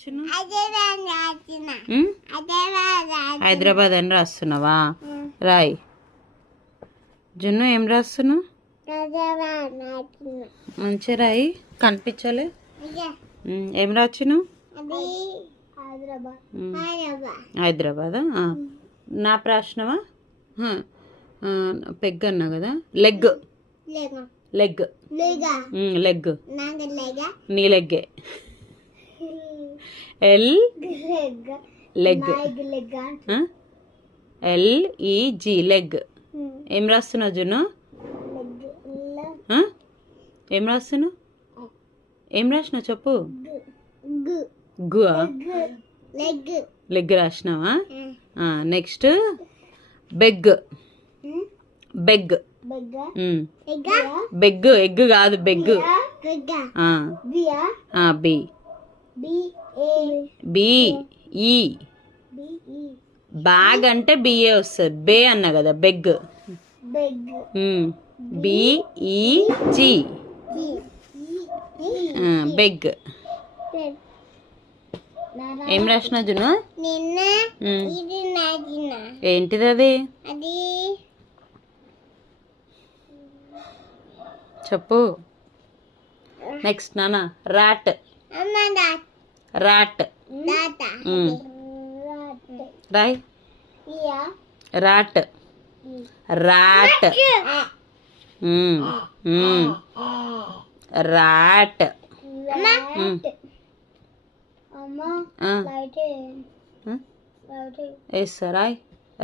రాస్తున్నావు? హైదరాబాద్ అని రాస్తున్నావా? రాయ్. జున్ను ఏం రాస్తున్నావు? మంచిగా రాయి, కనిపించాలి. ఏం రాసినావు? హైదరాబాదా? నా ప్రశ్నవా? పెగ్ అన్నా కదా. లెగ్ లెగ్ లెగ్ నీ లెగ్గే. L leg LEG leg. ఏం రాస్తున్నావు జున్ను? ఏం రాస్తున్నావు? ఏం రాసినావు చెప్పు. గు లెగ్ రాసినావా? Next beg beg beg. Egg కాదు, బెగ్. BE బ్యాగ్ అంటే BA వస్తుంది. బే అన్నా కదా, బెగ్. BEG beg. ఏం రాసిన జును? ఏంటిది అది? చెప్పు. నెక్స్ట్ నాన్న. రాట్ రాట్ రాయ్. Rat rat rat. రాయ్.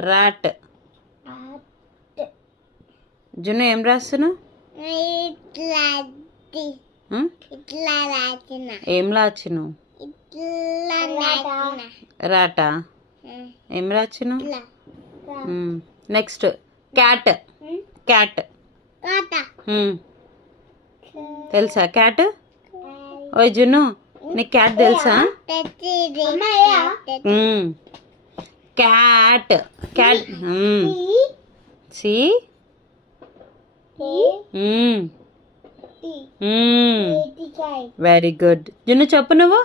రాట్. జున్ను ఏం రాస్తున్నావు? ఏం రాచినావు? రాటా. ఏం రాచినావు? Next cat cat. తెలుసా క్యాట్? ఓయ్ జున్ను, నీకు క్యాట్ తెలుసా? Cat cat. C very good. Junnu చెప్పు నువ్వు.